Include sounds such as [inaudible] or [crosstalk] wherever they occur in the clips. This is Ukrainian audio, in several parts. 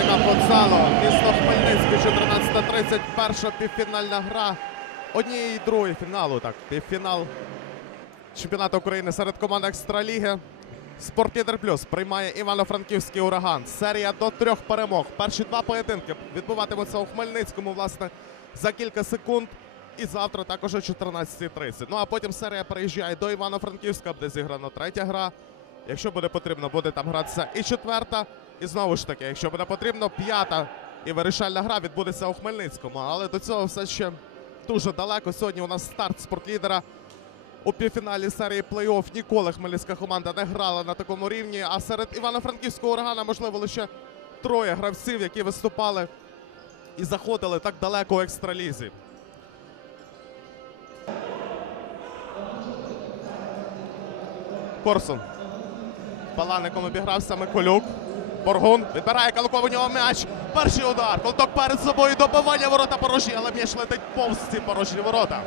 Шанувальникам футзалу. Місто Хмельницький, 14.30, перша півфінальна гра однієї і другої фіналу. Так, півфінал чемпіонату України серед команд Екстраліги. Спортлідер Плюс приймає Івано-Франківський ураган. Серія до трьох перемог. Перші два поєдинки відбуватимуться у Хмельницькому, власне, за кілька секунд. І завтра також о 14.30. Ну а потім серія переїжджає до Івано-Франківська, де зіграна третя гра. Якщо буде потрібно, буде там гратися і четверта. І знову ж таки, якщо буде потрібно, п'ята і вирішальна гра відбудеться у Хмельницькому. Але до цього все ще дуже далеко. Сьогодні у нас старт спортлідера. У півфіналі серії плей-офф ніколи хмельницька команда не грала на такому рівні. А серед Івано-Франківського урагана, можливо, лише троє гравців, які виступали і заходили так далеко у екстралізі. Корсун. Палаником обігрався Миколюк. Боргун відбирає Калуков у нього м'яч. Перший удар. Колток перед собою добивання ворота порожні, але м'яч летить повз ці порожні ворота.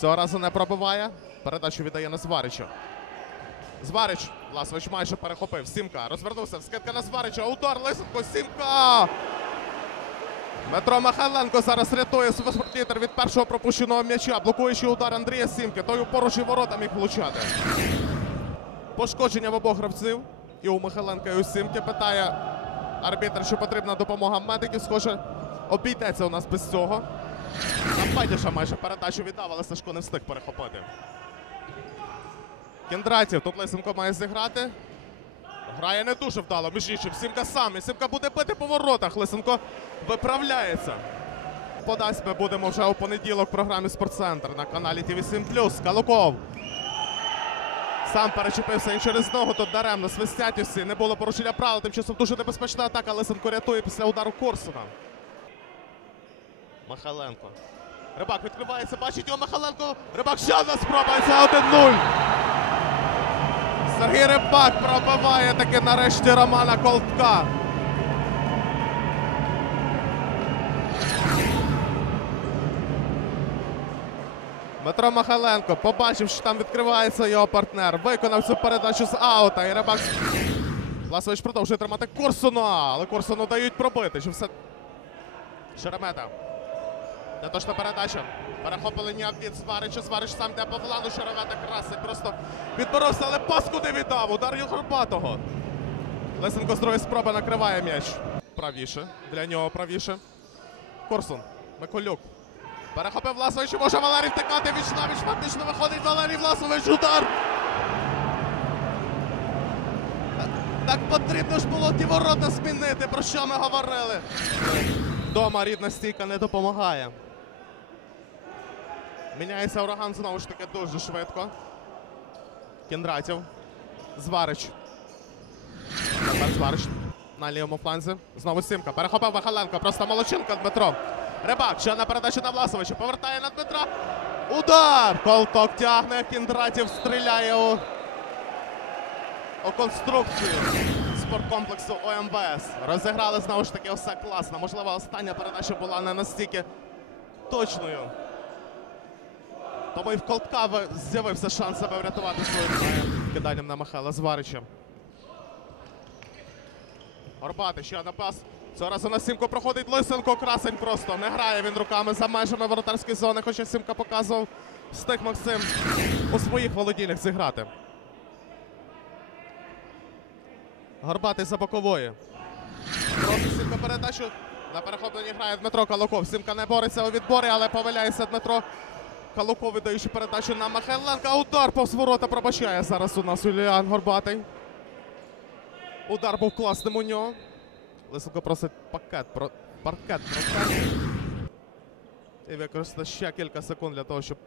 Цього разу не пробиває. Передачу віддає на Зварича. Зварич. Власович майже перехопив. Сімка. Розвернувся. Скидка на Зварича. Удар Лисенко. Сімка. Дмитро Михайленко зараз рятує свій спортлітер від першого пропущеного м'яча. Блокуючий удар Андрія Сімки. Той у порожні ворота міг влучати. Пошкодження в обох гравців. І у Михайленка, і у Сімки питає арбітр, що потрібна допомога медиків. Схоже, обійдеться у нас без цього. На Петіша майже передачу віддав, але Сашко не встиг перехопити. Кіндратів. Тут Лисенко має зіграти. Грає не дуже вдало. Між іншим, Сімка сам. І Сімка буде бити по воротах. Лисенко виправляється. Подасть ми будемо вже у понеділок в програмі Спортцентр на каналі ТВ 7 Калуков. Сам перечепився і через ногу тут даремно свистять усі. Не було порушення правил. Тим часом дуже небезпечна атака. Лисенко рятує після удару Корсуна. Махаленко. Рибак відкривається, бачить його Махаленко. Рибак ще одна спроба. і Це 1-0. Сергій Рибак пробиває таки нарешті Романа Колтка. Дмитро Михайленко побачив, що там відкривається його партнер. Виконав цю передачу з аута. І Рибак Власович продовжує тримати Корсуна, але Корсуну дають пробити. Що все... Шеремета. Неточна передача. Перехоплення від Зварича. Зварич сам де по плану Шеремета красить. Просто відборовся, але пас куди віддав. Удар Горбатого. Лесенко з другої спроби накриває м'яч. Правіше. Для нього правіше. Корсун. Миколюк. Перехопив Власович. Може Валерій втикати. Віч на віч. Фактично виходить Валерій Власович. Удар. Так потрібно ж було ті ворота змінити, про що ми говорили. Дома рідна стійка не допомагає. Міняється ураган знову ж таки дуже швидко. Кіндратів. Зварич. Тепер Зварич. На лівому фланзі. Знову Сімка. Перехопив Михайленко. Просто молодчинка Дмитро. Рибак. Ще на передачу на Власовича. Повертає на Дмитра. Удар! Колток тягне. Кіндратів стріляє у у конструкцію спорткомплексу ОМВС. Розіграли знову ж таки все класно. Можливо, остання передача була не настільки точною. Тому і в Колтка з'явився шанс себе врятувати своїм киданням на Михайла Зварича. Горбати, ще на пас. Цього разу на сімку проходить Лисенко. Красень просто не грає він руками за межами воротарської зони, хоча сімка показував встиг Максим у своїх володіннях зіграти. Горбатий за бокової. Просить Сімка передачу. На перехопленні грає Дмитро Калуков. Сімка не бореться у відборі, але повеляється Дмитро Калуков, віддаючи передачу на Михайленка. Удар повз ворота пробачає зараз у нас Юліан Горбатий. Удар був класним у нього. Лисенко просить пакет про паркет протерти. І використати ще кілька секунд для того, щоб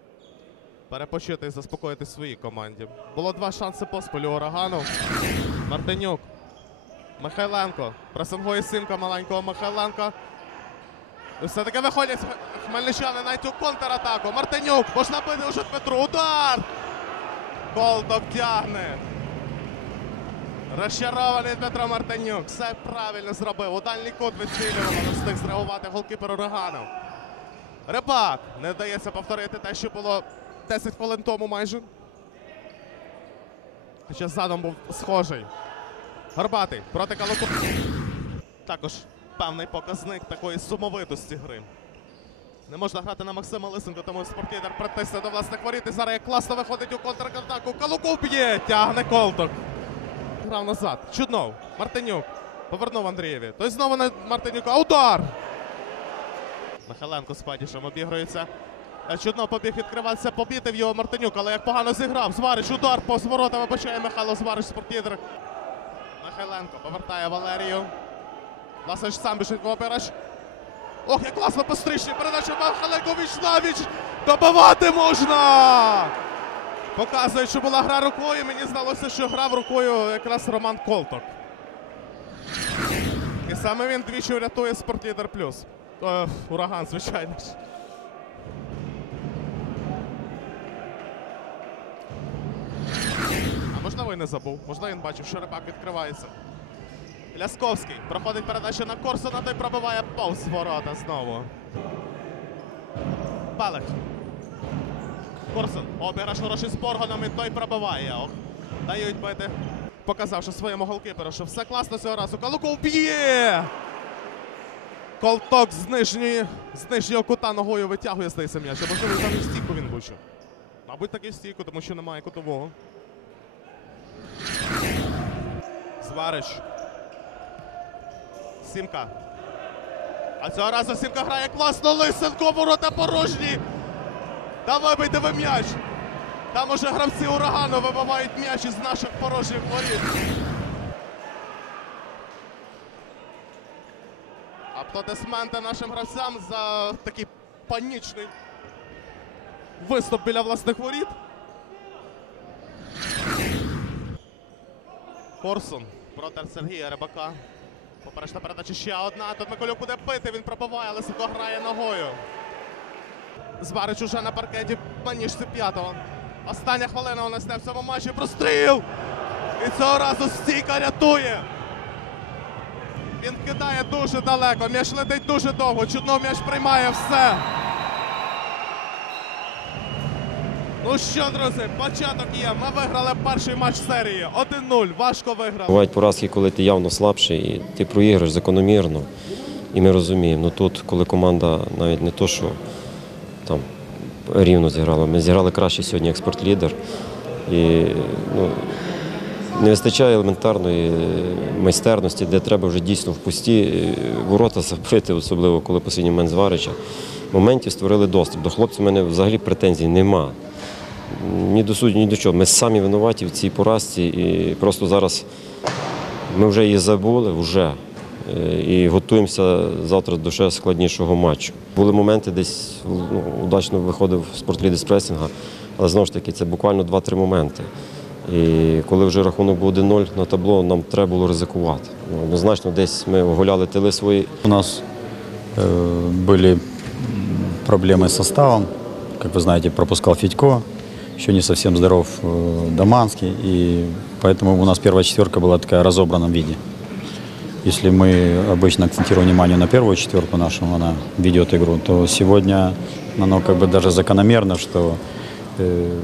перепочити і заспокоїти своїй команді. Було два шанси поспіль у урагану. Мартинюк. Михайленко. Пресингує сімка маленького Михайленка. І все-таки виходять хмельничани на цю контратаку. Мартинюк. Можна бити вже Петру. Удар! Колток тягне. Розчарований Дмитро Мартинюк. Все правильно зробив. У дальній кут відцілював, але встиг зреагувати голкіпер урагану. Рибак. Не вдається повторити те, що було 10 хвилин тому майже. Хоча задом був схожий. Горбатий проти Калуку. Також певний показник такої сумовитості гри. Не можна грати на Максима Лисенко, тому спортлідер притисне до власних воріт. І зараз як класно виходить у контратаку. Калуков б'є, тягне колток. Грав назад. Чуднов. Мартинюк. Повернув Андрієві. Той знову на Мартинюка. Удар! Михайленко з Федішем обігрується. Е, Чуднов побіг відкриватися, побітив його Мартинюк, але як погано зіграв. Зварич, удар по зворота вибачає Михайло Зварич, спортлідер. Михайленко повертає Валерію. Власич сам біжить в. Ох, як класно пострічні. Передача Михайленко віч на. Добивати можна! Показує, що була гра рукою. Мені здалося, що грав рукою якраз Роман Колток. І саме він двічі врятує спортлідер плюс. Е, ураган, звичайно ж. А можливо і не забув. Можливо, він бачив, що рибак відкривається. Лясковський проходить передачу на Корсуна, той пробиває повз ворота знову. Балик. Корсун. Обіграш хороший з Поргоном і той пробиває. Ох. Дають бити. Показавши своєму голкіперу, що все класно цього разу. Калуков б'є! Колток з нижньої, з нижнього кута ногою витягує. А Можливо, там і в стійку він влучив. Мабуть, так і в стійку, тому що немає кутового. Зварич. Сімка. А цього разу Сімка грає класно. Лисенко, ворота порожні. Та вибийте ви м'яч. Там уже гравці урагану вибивають м'яч із наших порожніх воріт. Аплодисменти нашим гравцям за такий панічний виступ біля власних воріт. Корсун проти Сергія Рибака. Поперечна передача ще одна. Тут Миколюк буде бити, він пробиває, але Лисенко грає ногою. Зварич уже на паркеті на ніжці п'ятого. Остання хвилина у нас не в цьому матчі. Простріл! І цього разу стійка рятує. Він кидає дуже далеко. М'яч летить дуже довго. Чудно м'яч приймає все. Ну що, друзі, початок є. Ми виграли перший матч серії. 1-0. Важко виграли. Бувають поразки, коли ти явно слабший, і ти проіграєш закономірно. І ми розуміємо, ну тут, коли команда навіть не то, що там рівно зіграла, ми зіграли краще сьогодні як спортлідер. І ну, не вистачає елементарної майстерності, де треба вже дійсно в пусті е, ворота забити, особливо коли посильний момент зварича. Моментів створили доступ. До хлопців в мене взагалі претензій нема. Ні до суду, ні до чого. Ми самі винуваті в цій поразці і просто зараз ми вже її забули, вже. Е, І готуємося завтра до ще складнішого матчу. Були моменти, десь ну, удачно виходив спортлідер з пресінга, але знову ж таки це буквально 2-3 моменти. І коли вже рахунок був 1-0 на табло, нам треба було ризикувати. Ну, Однозначно, десь ми оголяли тили свої. У нас э, были м, проблемы с составом. Как вы знаете, пропускал Федько, еще не совсем здоров э, Доманский, и поэтому у нас первая четверка была такая в разобранном виде. Если мы обычно акцентируем внимание на первую четверку нашу, она ведет игру, то сегодня оно как бы даже закономерно, что э,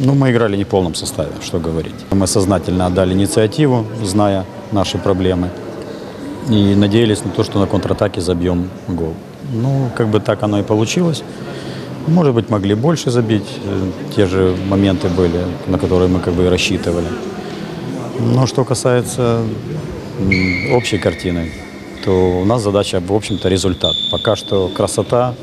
ну, мы играли не в полном составе, что говорить. Мы сознательно отдали инициативу, зная наши проблемы и надеялись на то, что на контратаке забьем гол. Ну, как бы так оно и получилось. Может быть, могли больше забить, э, те же моменты были, на которые мы как бы и рассчитывали. Но что касается общей картины, то у нас задача, в общем-то, результат. Пока что красота,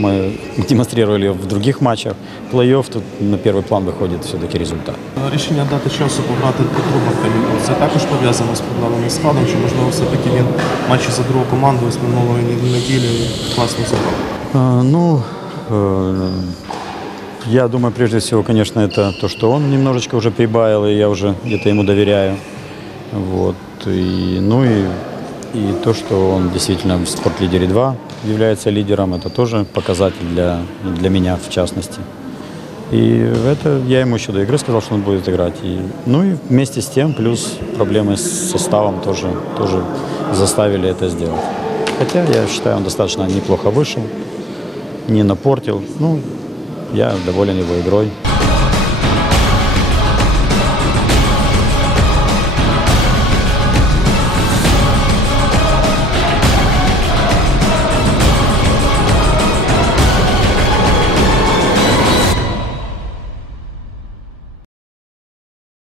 мы [laughs] демонстрировали в других матчах. Плей-офф тут на первый план выходит все-таки результат. Рішення дати часу пограти Петру Мартинюку. Це також пов'язано з проблемами з складом, чи можливо все-таки він матчі за другу команду з минулої ні- неділі класно зіграв. А, Ну, э, я думаю, прежде всего, конечно, это то, что он немножечко уже прибавил, и я уже где-то ему доверяю. Вот. И, ну и, и то, что он действительно в спортлидере 2 является лидером, это тоже показатель для, для меня в частности. И это я ему еще до игры сказал, что он будет играть. И, ну и вместе с тем, плюс проблемы с составом тоже, тоже заставили это сделать. Хотя я считаю, он достаточно неплохо вышел, не напортил. Ну, я доволен его игрой.